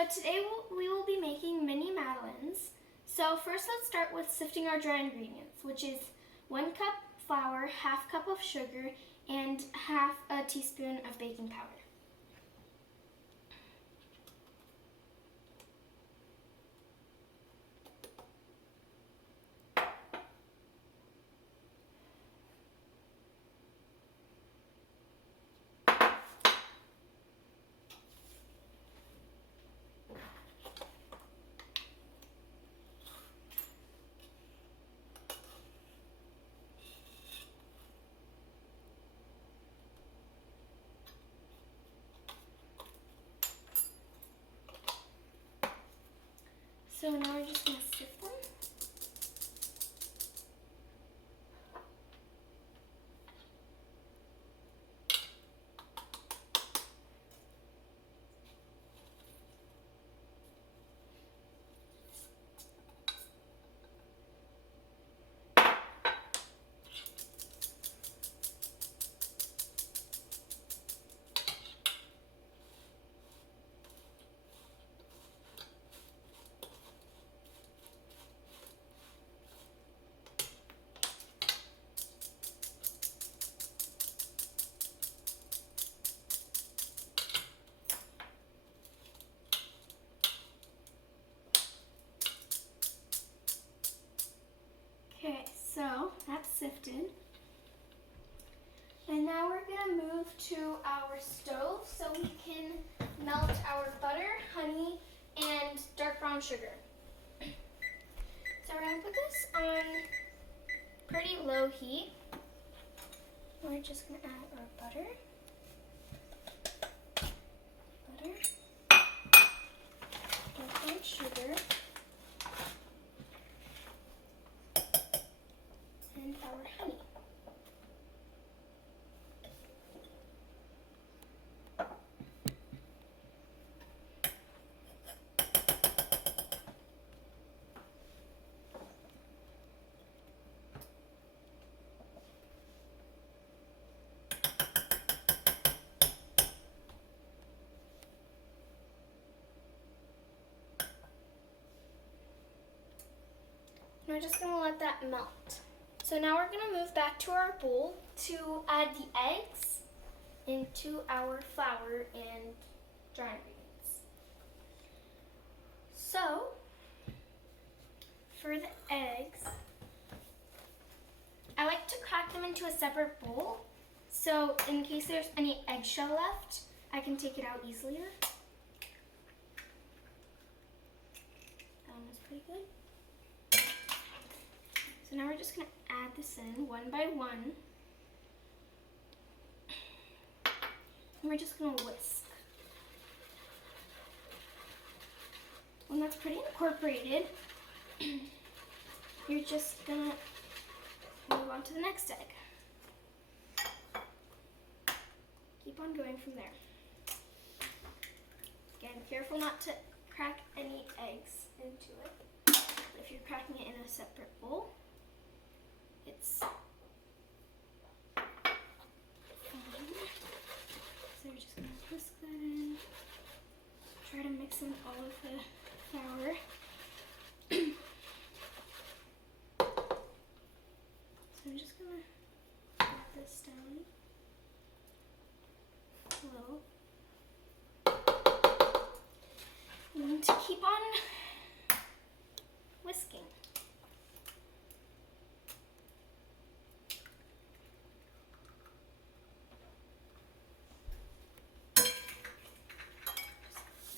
So today we will be making mini madeleines. So first let's start with sifting our dry ingredients, which is 1 cup flour, half cup of sugar, and half a teaspoon of baking powder. So now we're just going to sift them. Okay, so that's sifted. And now we're going to move to our stove so we can melt our butter, honey, and dark brown sugar. So we're going to put this on pretty low heat. We're just going to add our butter, dark brown sugar, and our honey. We're just going to let that melt. So now we're going to move back to our bowl to add the eggs into our flour and dry ingredients. So for the eggs, I like to crack them into a separate bowl. So in case there's any eggshell left, I can take it out easier. That one was pretty good. So now we're just going to add this in one by one. And we're just going to whisk. When that's pretty incorporated, you're just going to move on to the next egg. Keep on going from there. Again, careful not to crack any eggs into it. If you're cracking it in a separate bowl, it's fine. So we're just going to whisk that in. Try to mix in all of the flour. So I'm just going to pat this down low. You need to keep on whisking.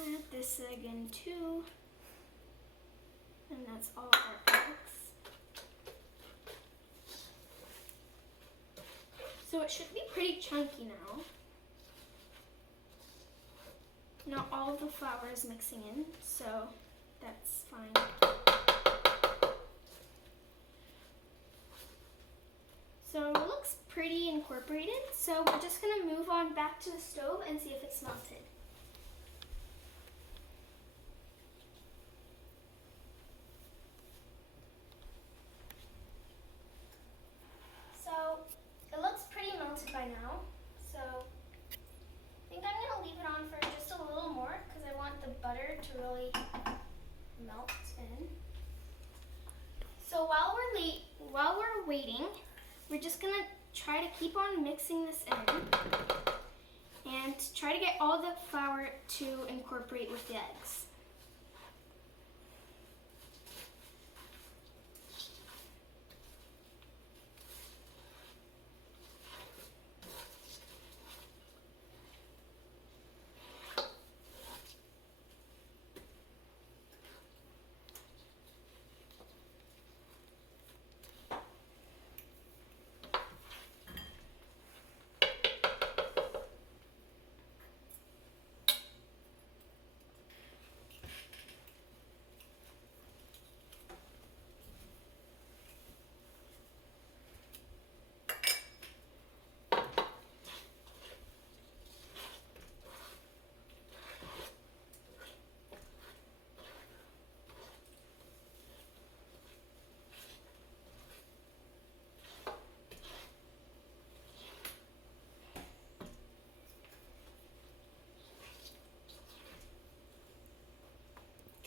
Add this again too, and that's all our eggs. So it should be pretty chunky now. Not all of the flour is mixing in, so that's fine. So it looks pretty incorporated, so we're just going to move on back to the stove and see if it's melted. By now, so I think I'm going to leave it on for just a little more because I want the butter butter to really melt in. So while we're waiting, we're just gonna try to keep on mixing this in and try to get all the flour to incorporate with the eggs.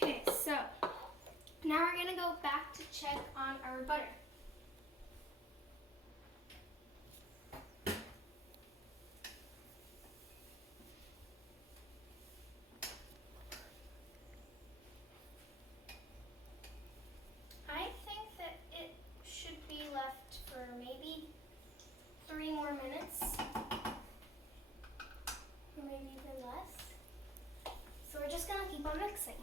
Okay, so now we're gonna go back to check on our butter. I think that it should be left for maybe 3 more minutes, or maybe even less. So we're just gonna keep on mixing.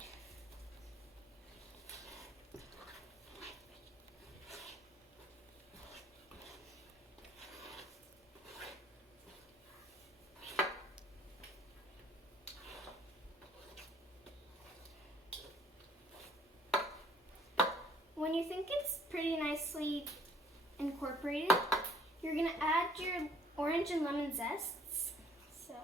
When you think it's pretty nicely incorporated, you're gonna add your orange and lemon zests. So,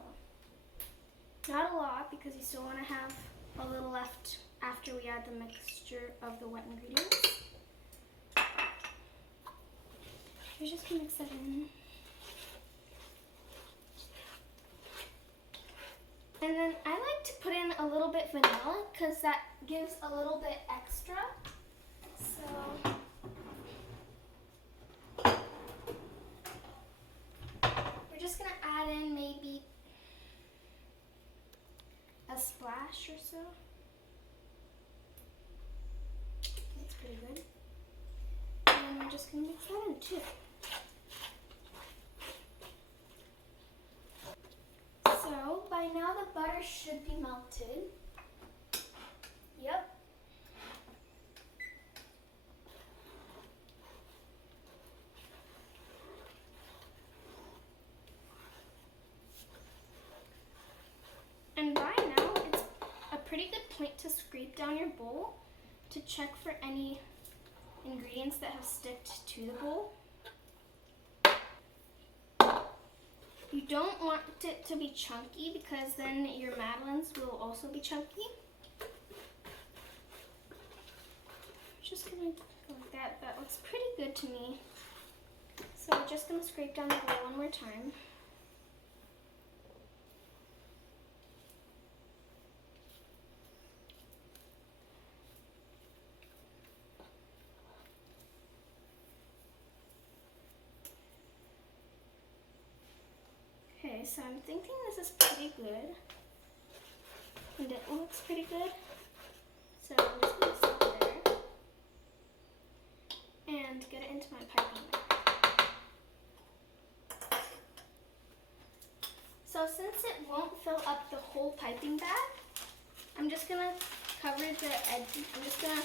not a lot because you still wanna have a little left after we add the mixture of the wet ingredients. You're just gonna mix that in. And then I like to put in a little bit vanilla because that gives a little bit extra. So we're just gonna add in maybe a splash or so. That's pretty good. And we're just gonna mix that in too. So by now the butter should be melted. Yep. And by now, it's a pretty good point to scrape down your bowl to check for any ingredients that have sticked to the bowl. You don't want it to be chunky because then your madeleines will also be chunky. Just gonna go like that. That looks pretty good to me. So we're just gonna scrape down the bowl one more time. Okay, so I'm thinking this is pretty good, and it looks pretty good, so I'm just going to stop there and get it into my piping bag. So since it won't fill up the whole piping bag, I'm just going to cover the edge, I'm just going to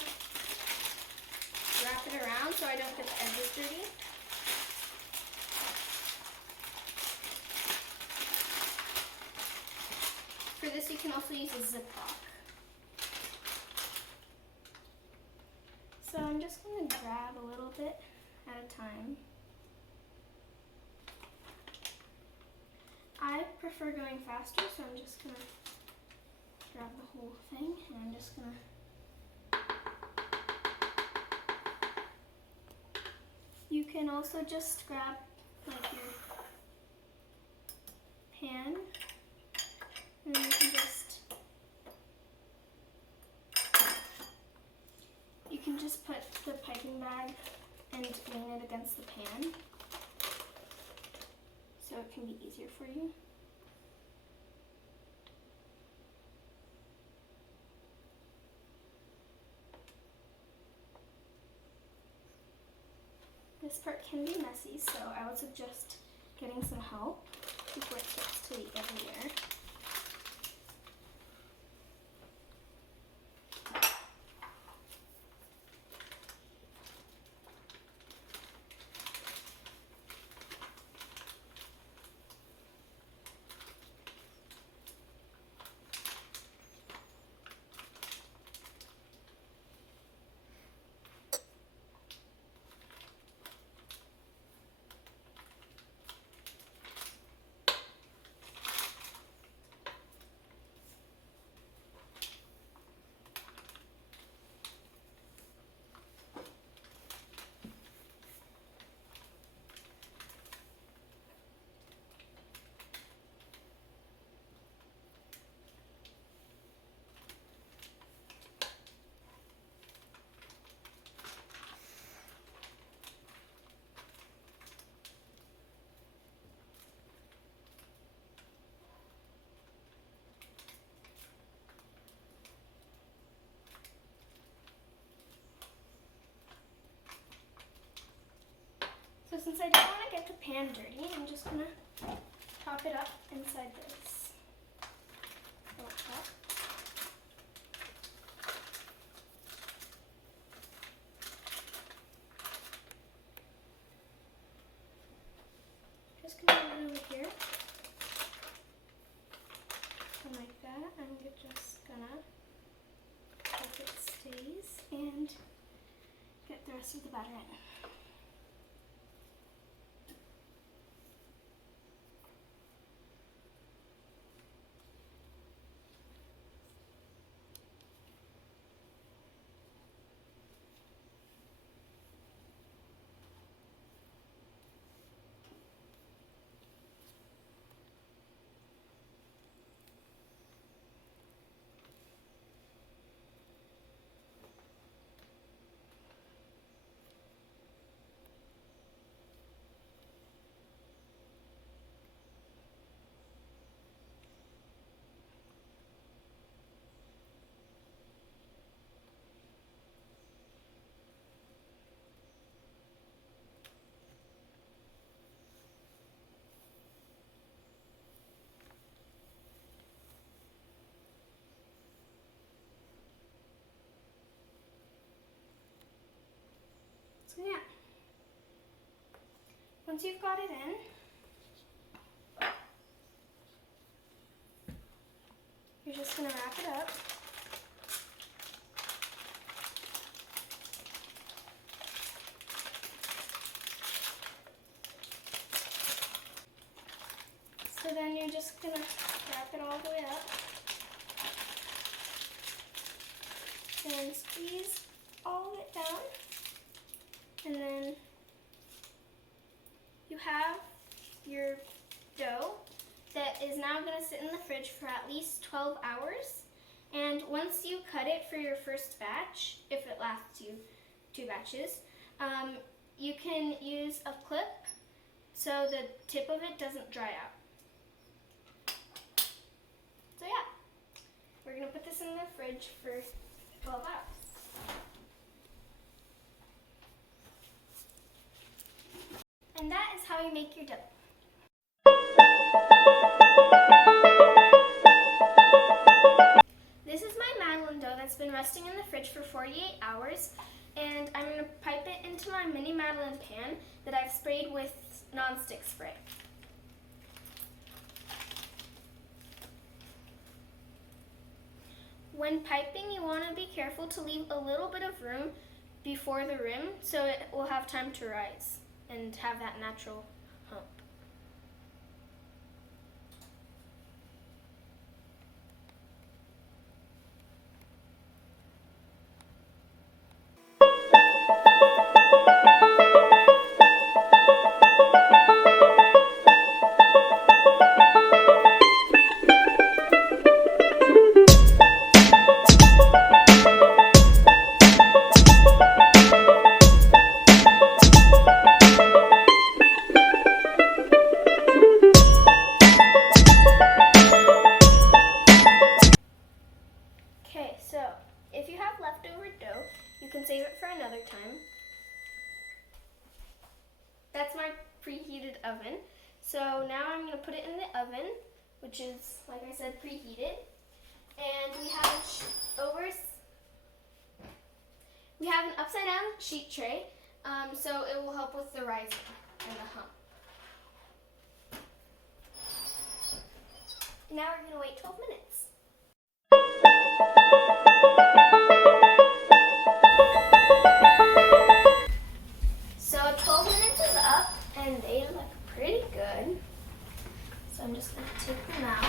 wrap it around so I don't get the edges dirty. For this, you can also use a Ziploc. So I'm just going to grab a little bit at a time. I prefer going faster, so I'm just going to grab the whole thing, and I'm just going to... You can also just grab like your pan, and then you can just the piping bag and lean it against the pan so it can be easier for you. This part can be messy, so I would suggest getting some help before it starts to leak everywhere. So since I don't want to get the pan dirty, I'm just going to top it up inside this little cup. Just going to put it over here. And like that. I'm just going to hope it stays and get the rest of the batter in. So yeah, once you've got it in, you're just going to wrap it up. So then you're just going to wrap it all the way up and squeeze all of it down. And then you have your dough that is now going to sit in the fridge for at least 12 hours. And once you cut it for your first batch, if it lasts you 2 batches, you can use a clip so the tip of it doesn't dry out. So yeah, we're going to put this in the fridge for 12 hours. And that is how you make your dough. This is my Madeline dough that's been resting in the fridge for 48 hours, and I'm going to pipe it into my mini Madeline pan that I've sprayed with non-stick spray. When piping, you want to be careful to leave a little bit of room before the rim so it will have time to rise and have that natural hump. So now I'm going to put it in the oven, which is, like I said, preheated. And we have an upside down sheet tray, so it will help with the rising and the hump. Now we're going to wait 12 minutes. So 12 minutes is up and they look pretty good. So I'm just going to take them out.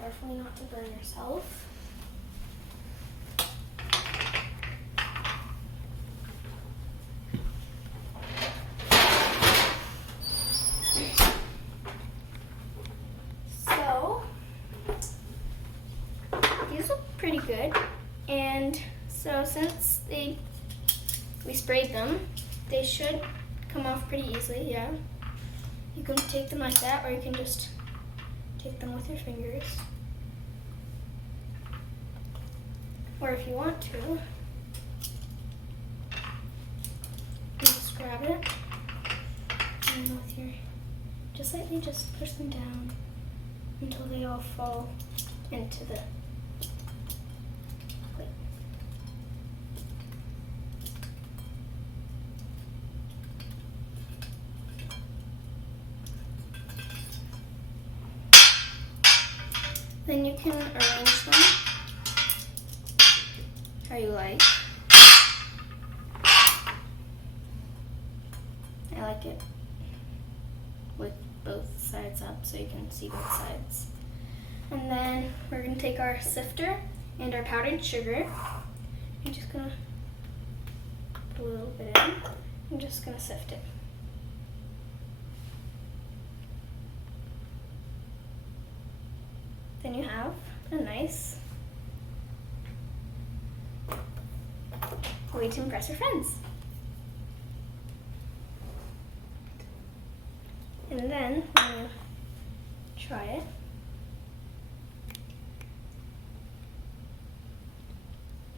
Carefully not to burn yourself. So these look pretty good, and so since we sprayed them, they should come off pretty easily. Yeah, you can take them like that, or you can just take them with your fingers, or if you want to, you just grab it and with your just lightly just push them down until they all fall into the plate. Then you can arrange them how you like. I like it with both sides up so you can see both sides. And then we're going to take our sifter and our powdered sugar. I'm just going to put a little bit in. I'm just going to sift it. Then you have a nice way to impress your friends. And then when you try it,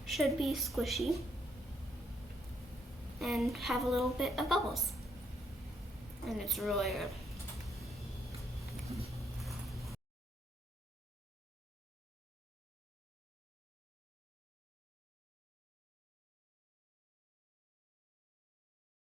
should be squishy and have a little bit of bubbles. And it's really good.